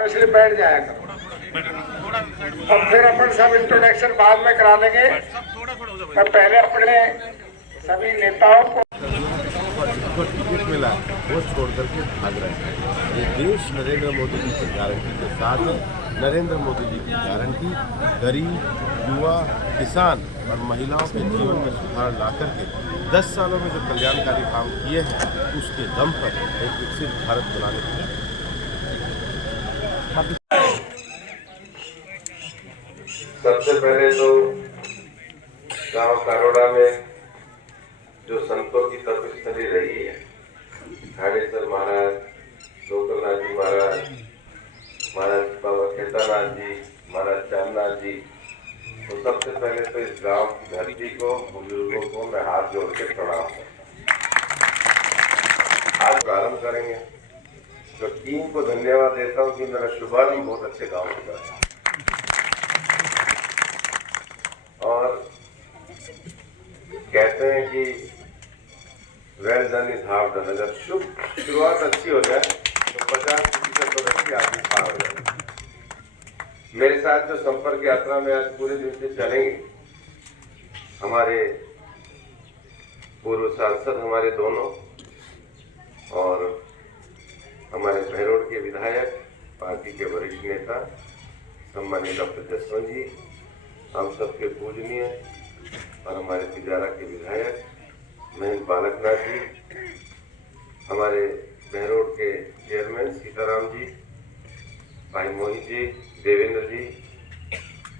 इसलिए बैठ जाएगा और फिर अपन सब इंट्रोडक्शन बाद में करा देंगे। मैं पहले अपने सभी नेताओं को टिकट मिला वो छोड़ करके भाग रहे हैं। ये देश नरेंद्र मोदी जी की गारंटी के साथ है। नरेंद्र मोदी जी की गारंटी गरीब, युवा, किसान और महिलाओं के जीवन में सुधार ला करके 10 सालों में जो कल्याणकारी काम किए हैं उसके दम पर एक विकसित भारत बनाने की सबसे पहले तो गांव कारोड़ा में जो संतों की तपस्या रही है, खाड़ेश्वर महाराज, लोकलनाथ जी महाराज, महाराज बाबा केदारनाथ जी, महाराज चांदनाथ जी, तो सबसे पहले तो इस गांव की धरती को, बुजुर्गों को मैं हाथ जोड़ के प्रणाम आज प्रारंभ करेंगे। तो टीम को धन्यवाद देता हूँ कि मेरा शुभारंभ बहुत अच्छे गांव से करा और कहते हैं कि well done is half done. अगर शुरुआत अच्छी हो जाए तो 50% तो अच्छी आदमी पार हो जाए। मेरे साथ जो संपर्क यात्रा में आज पूरे दिन से चलेंगे, हमारे पूर्व सांसद हमारे दोनों और हमारे बहरोड के विधायक, पार्टी के वरिष्ठ नेता सम्मानीय डॉक्टर जसवंत जी, हम सबके पूजनीय और हमारे तिजारा के विधायक महेंद्र बालकनाथ जी, हमारे बहरोड के चेयरमैन सीताराम जी, भाई मोहित जी, देवेंद्र जी,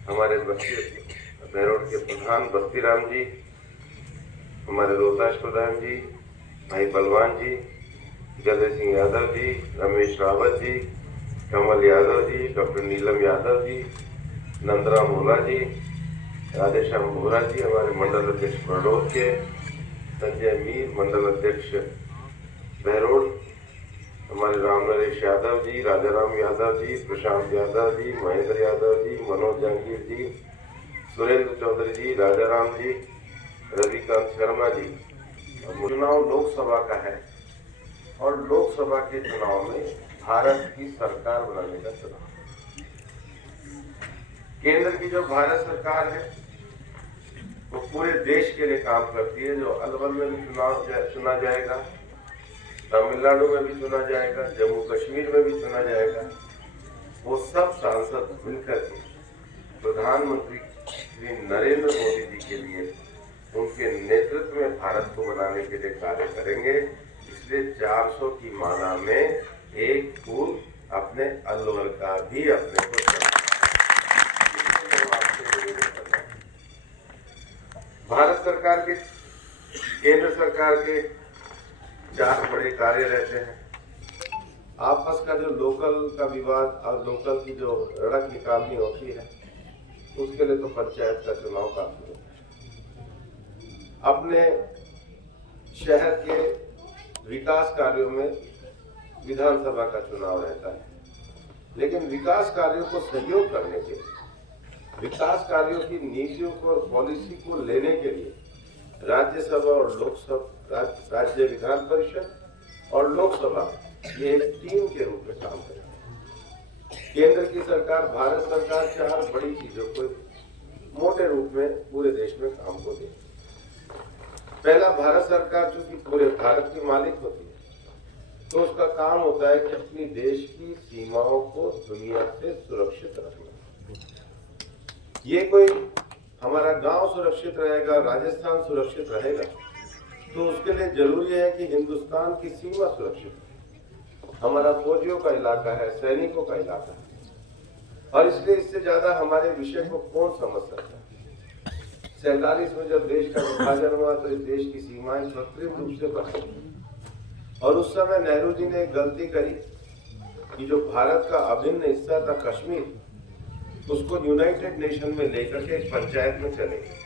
हमारे बहरोड के प्रधान बस्तीराम जी, हमारे रोहताश प्रधान जी, भाई बलवान जी, जगह सिंह यादव जी, रमेश रावत जी, कमल यादव जी, डॉक्टर नीलम यादव जी, नंदराम होला जी, राधेश्याम बोहरा जी, हमारे मंडल अध्यक्ष बड़ौद के, संजय मीर मंडल अध्यक्ष बहरोड, हमारे राम नरेश यादव जी, राजाराम यादव जी, प्रशांत यादव जी, महेंद्र यादव जी, मनोज जहांगीर जी, सुरेंद्र चौधरी जी, राजाराम जी, रविकांत शर्मा जी। चुनाव लोकसभा का है और लोकसभा के चुनाव में भारत की सरकार बनाने का चुनाव, केंद्र की जो भारत सरकार है वो पूरे देश के लिए काम करती है। जो अलवर में भी चुना जाएगा, तमिलनाडु में भी चुना जाएगा, जम्मू कश्मीर में भी चुना जाएगा, वो सब सांसद मिलकर के प्रधानमंत्री श्री नरेंद्र मोदी जी के लिए, उनके नेतृत्व में भारत को बनाने के लिए कार्य करेंगे। इसलिए 400 की माला में एक फूल अपने अलवर का भी अपने को भारत सरकार के, केंद्र सरकार के 4 बड़े कार्य रहते हैं। आपस का जो लोकल का विवाद और लोकल की जो रड़क निकालनी होती है, उसके लिए तो पंचायत का चुनाव काफी होता है। अपने शहर के विकास कार्यों में विधानसभा का चुनाव रहता है, लेकिन विकास कार्यों को सहयोग करने के लिए, विकास कार्यों की नीतियों को और पॉलिसी को लेने के लिए राज्यसभा और लोकसभा, राज्य विधान परिषद और लोकसभा, ये एक टीम के रूप में काम करते हैं। केंद्र की सरकार, भारत सरकार 4 बड़ी चीजों को मोटे रूप में पूरे देश में काम को दे। पहला, भारत सरकार चूंकि पूरे भारत की मालिक होती है, तो उसका काम होता है कि अपनी देश की सीमाओं को दुनिया से सुरक्षित रखना। ये कोई हमारा गांव सुरक्षित रहेगा, राजस्थान सुरक्षित रहेगा, तो उसके लिए जरूरी है कि हिंदुस्तान की सीमा सुरक्षित है। हमारा फौजियों का इलाका है, सैनिकों का इलाका है, और इसलिए इससे ज्यादा हमारे विषय को कौन समझ सकता है। 47 में जब देश का विभाजन हुआ तो इस देश की सीमाएं कृत्रिम रूप से बनाई, और उस समय नेहरू जी ने एक गलती करी कि जो भारत का अभिन्न हिस्सा था कश्मीर, उसको यूनाइटेड नेशन में लेकर के एक पंचायत में चले गए।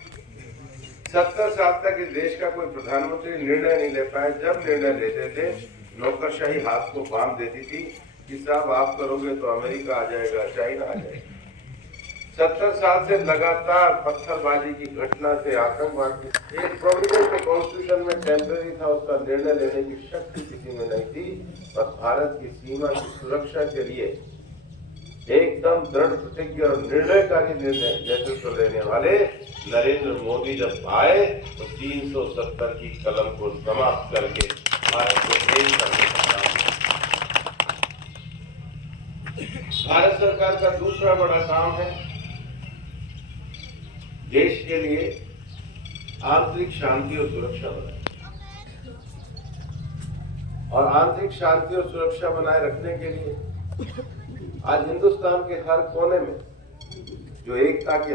70 साल तक इस देश का कोई प्रधानमंत्री निर्णय नहीं ले पाए। जब निर्णय लेते थे, नौकरशाही हाथ को बांध देती थी कि साहब आप करोगे तो अमेरिका आ जाएगा, चाइना आ जाएगा। 70 साल से लगातार पत्थरबाजी की घटना से, आतंकवाद की, एक प्रोविजन कॉन्स्टिट्यूशन में टेम्पररी था, उसका निर्णय लेने की शक्ति किसी में नहीं थी। पर भारत की सीमा की सुरक्षा के लिए एकदम दृढ़ प्रतिज्ञ और निर्णयकारी नेतृत्व लेने वाले नरेंद्र मोदी जब आए तो 370 की कलम को समाप्त करके भारत को एक करने का काम किया। भारत सरकार का दूसरा बड़ा काम है देश के लिए आंतरिक शांति और सुरक्षा बनाए, और आंतरिक शांति और सुरक्षा बनाए रखने के लिए आज हिंदुस्तान के हर कोने में जो एकता की